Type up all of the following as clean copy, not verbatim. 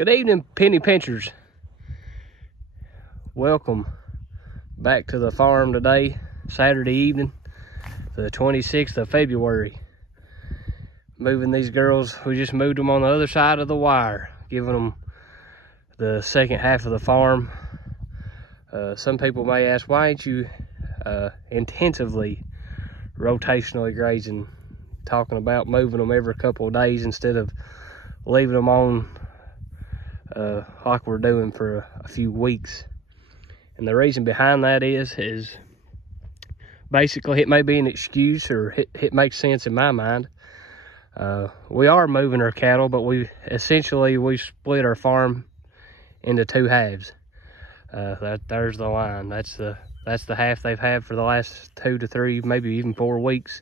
Good evening, penny pinchers. Welcome back to the farm today, Saturday evening, the 26th of February. Moving these girls, we just moved them on the other side of the wire, giving them the second half of the farm. Some people may ask, why ain't you intensively rotationally grazing, talking about moving them every couple of days instead of leaving them on like we're doing for a few weeks. And the reason behind that is basically, it may be an excuse, or it makes sense in my mind. We are moving our cattle, but we split our farm into two halves. There's the line. That's the half they've had for the last 2 to 3, maybe even 4 weeks.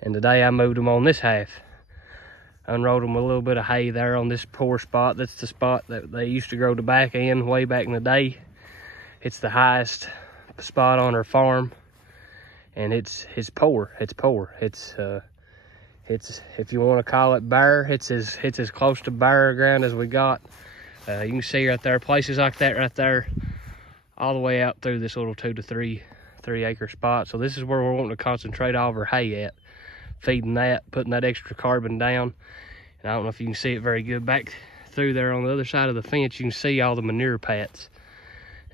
And today I moved them on this half. Unrolled them with a little bit of hay there on this poor spot. That's the spot that they used to grow tobacco in way back in the day. It's the highest spot on our farm, and it's poor. It's poor. It's if you want to call it bare, it's as close to bare ground as we got. You can see right there, places like that right there, all the way out through this little 2 to 3 acre spot. So this is where we're wanting to concentrate all of our hay at, feeding that, putting that extra carbon down. And I don't know if you can see it very good back through there on the other side of the fence. You can see all the manure pats,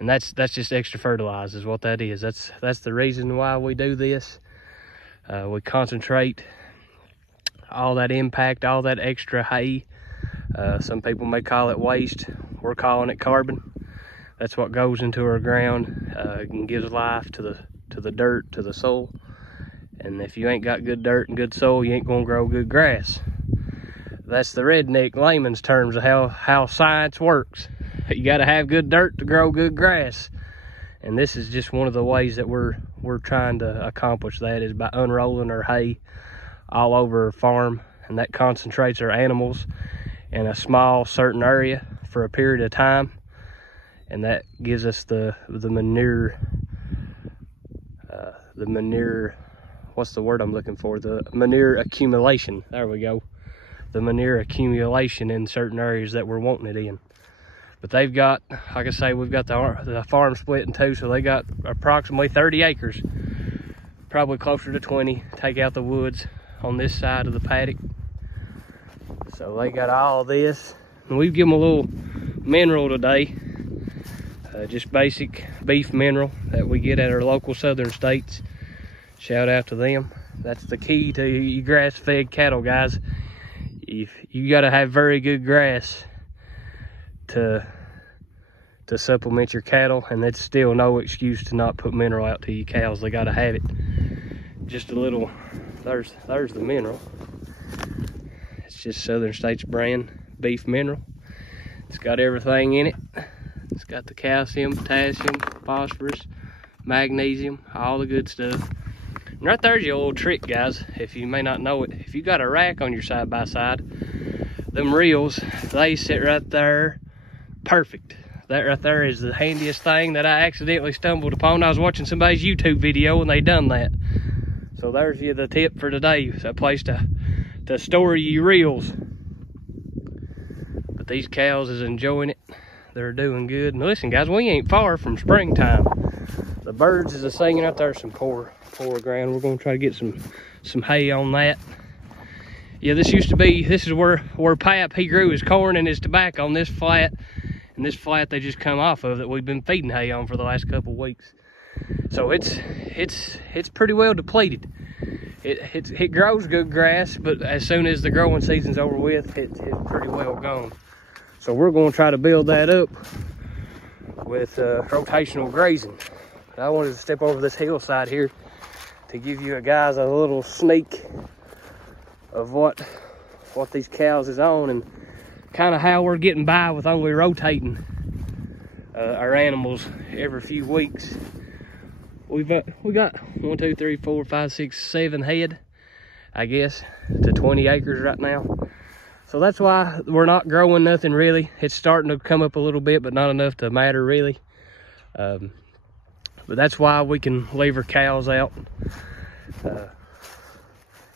and that's just extra fertilizer is what that is. That's the reason why we do this. We concentrate all that impact, all that extra hay. Some people may call it waste. We're calling it carbon. That's what goes into our ground and gives life to the dirt, to the soil. And if you ain't got good dirt and good soil, you ain't gonna grow good grass. That's the redneck layman's terms of how science works. You gotta have good dirt to grow good grass. And this is just one of the ways that we're trying to accomplish that, is by unrolling our hay all over our farm. And that concentrates our animals in a small certain area for a period of time. And that gives us the manure, what's the word I'm looking for? The manure accumulation. There we go. The manure accumulation in certain areas that we're wanting it in. But they've got, like I say, we've got the farm split in two, so they got approximately 30 acres, probably closer to 20. Take out the woods on this side of the paddock. So they got all of this. And we've given them a little mineral today, just basic beef mineral that we get at our local Southern States. Shout out to them. That's the key to your grass-fed cattle, guys. You got to have very good grass to supplement your cattle, and that's still no excuse to not put mineral out to your cows. They got to have it. Just a little. There's the mineral. It's just Southern States brand beef mineral. It's got everything in it. It's got the calcium, potassium, phosphorus, magnesium, all the good stuff. And right there's your old trick, guys. If you may not know it, if you got a rack on your side-by-side, them reels, they sit right there perfect. That right there is the handiest thing that I accidentally stumbled upon. I was watching somebody's YouTube video and they done that. So there's the tip for today. It's a place to store your reels. But these cows is enjoying it. They're doing good. And listen, guys, we ain't far from springtime. The birds is singing out there, some poor ground. We're gonna try to get some hay on that. Yeah, this is where Pap, he grew his corn and his tobacco on this flat. And this flat they just come off of that we've been feeding hay on for the last couple of weeks. So it's pretty well depleted. It grows good grass, but as soon as the growing season's over with, it's pretty well gone. So we're gonna try to build that up with rotational grazing. But I wanted to step over this hillside here to give you guys a little sneak of what these cows is on, and kind of how we're getting by with only rotating our animals every few weeks. We got 1, 2, 3, 4, 5, 6, 7 head, I guess, to 20 acres right now. So that's why we're not growing nothing really. It's starting to come up a little bit, but not enough to matter really. But that's why we can leave our cows out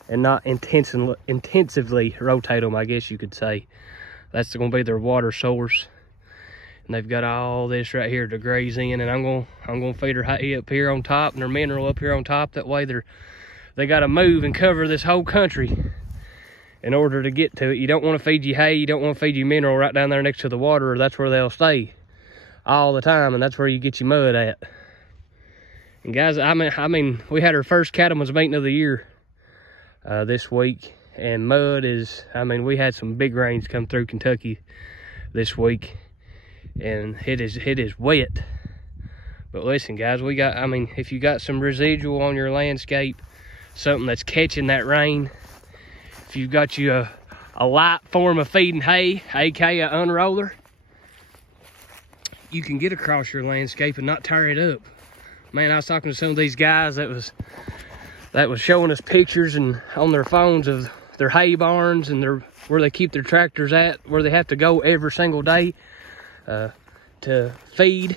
and not intensively rotate them, I guess you could say. That's gonna be their water source. And they've got all this right here to graze in, and I'm gonna feed her hay up here on top and their mineral up here on top. That way they gotta move and cover this whole country in order to get to it. You don't want to feed you hay, you don't want to feed you mineral right down there next to the water, or that's where they'll stay all the time, and that's where you get your mud at. And guys, I mean, we had our first cattlemen's meeting of the year this week, and mud is, I mean, we had some big rains come through Kentucky this week, and it is wet. But listen, guys, we got, I mean, if you got some residual on your landscape, something that's catching that rain, if you've got you a light form of feeding hay, aka an unroller, you can get across your landscape and not tear it up. Man, I was talking to some of these guys that was showing us pictures and on their phones of their hay barns and where they keep their tractors at, where they have to go every single day to feed.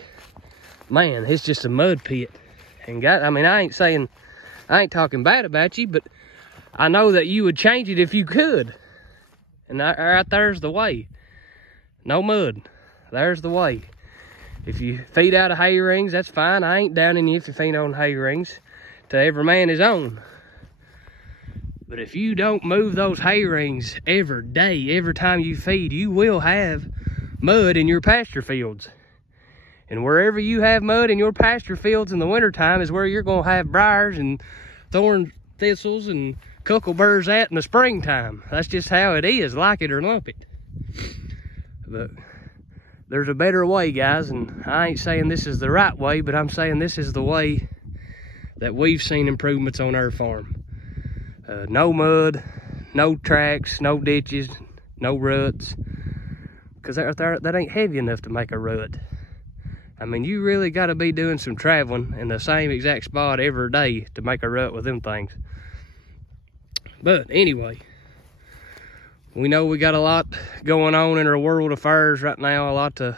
Man, it's just a mud pit. And God, I mean, I ain't talking bad about you, but I know that you would change it if you could. And right there's the way. No mud. There's the way. If you feed out of hay rings, that's fine. I ain't downing you if you feed on hay rings. To every man his own. But if you don't move those hay rings every day, every time you feed, you will have mud in your pasture fields. And wherever you have mud in your pasture fields in the wintertime is where you're going to have briars and thorn thistles and cuckleburrs at in the springtime. That's just how it is, like it or lump it. But there's a better way, guys, and I ain't saying this is the right way, but I'm saying this is the way that we've seen improvements on our farm. No mud, no tracks, no ditches, no ruts, because that ain't heavy enough to make a rut. I mean, you really got to be doing some traveling in the same exact spot every day to make a rut with them things. But anyway, we know we got a lot going on in our world affairs right now, a lot to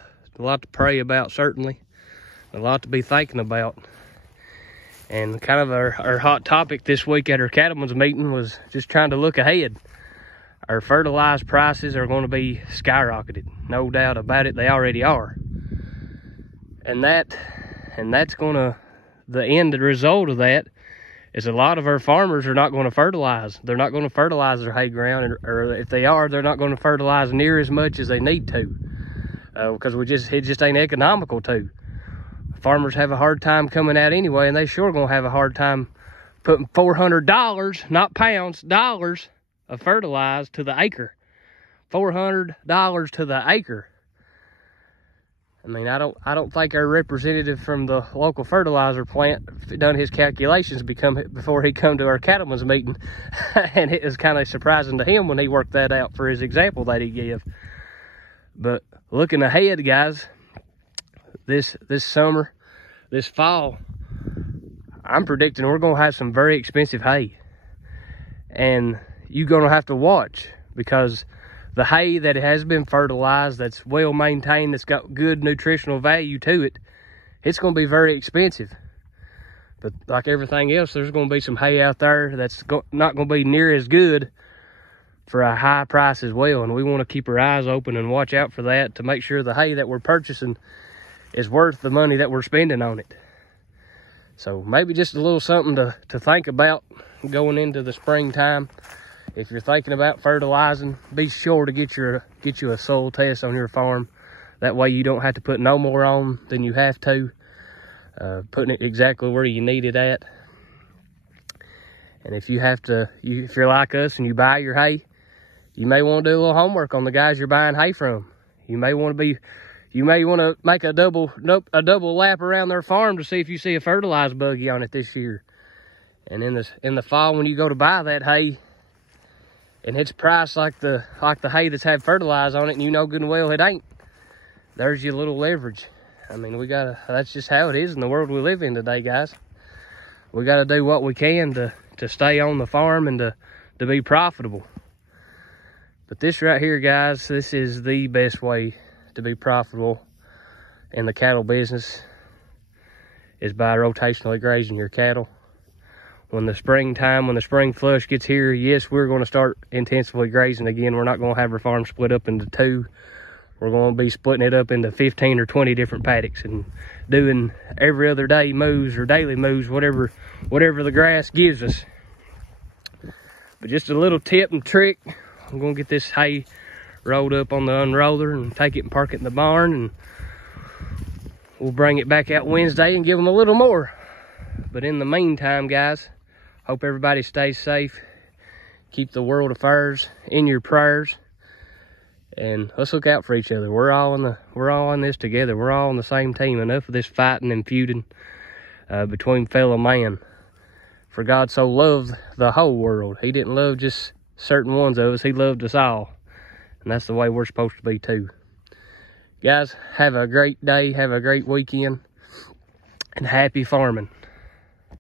pray about, certainly, a lot to be thinking about. And kind of our hot topic this week at our cattlemen's meeting was just trying to look ahead. Our fertilizer prices are going to be skyrocketed, no doubt about it. They already are. And that's going to, the result of that is a lot of our farmers are not going to fertilize. They're not going to fertilize their hay ground, or if they are, they're not going to fertilize near as much as they need to, because it just ain't economical to. Farmers have a hard time coming out anyway, and they sure gonna have a hard time putting $400, not pounds, dollars of fertilizer to the acre. $400 to the acre. I mean, I don't think our representative from the local fertilizer plant done his calculations before he come to our cattlemen's meeting. And it was kind of surprising to him when he worked that out for his example that he gave. But looking ahead, guys, this summer, this fall, I'm predicting we're gonna have some very expensive hay. And you're gonna have to watch, because the hay that has been fertilized, that's well maintained, that's got good nutritional value to it, it's going to be very expensive. But like everything else, there's going to be some hay out there that's not going to be near as good for a high price as well. And we want to keep our eyes open and watch out for that to make sure the hay that we're purchasing is worth the money that we're spending on it. So maybe just a little something to think about going into the springtime. If you're thinking about fertilizing, be sure to get you a soil test on your farm. That way you don't have to put no more on than you have to. Putting it exactly where you need it at. And if if you're like us and you buy your hay, you may want to do a little homework on the guys you're buying hay from. You may want to make a double lap around their farm to see if you see a fertilizer buggy on it this year. And in the fall, when you go to buy that hay, and it's priced like the hay that's had fertilizer on it, and you know good and well it ain't, there's your little leverage. I mean, that's just how it is in the world we live in today, guys. We gotta do what we can to stay on the farm and to be profitable. But this right here, guys, this is the best way to be profitable in the cattle business, is by rotationally grazing your cattle. when the springtime, when the spring flush gets here, yes, we're going to start intensively grazing again. We're not going to have our farm split up into 2. We're going to be splitting it up into 15 or 20 different paddocks and doing every other day moves or daily moves, whatever the grass gives us. But just a little tip and trick. I'm going to get this hay rolled up on the unroller and take it and park it in the barn, and we'll bring it back out Wednesday and give them a little more. But in the meantime, guys, hope everybody stays safe. Keep the world affairs in your prayers. And let's look out for each other. We're all in this together. We're all on the same team. Enough of this fighting and feuding between fellow man. For God so loved the whole world. He didn't love just certain ones of us. He loved us all. And that's the way we're supposed to be too. Guys, have a great day. Have a great weekend. And happy farming.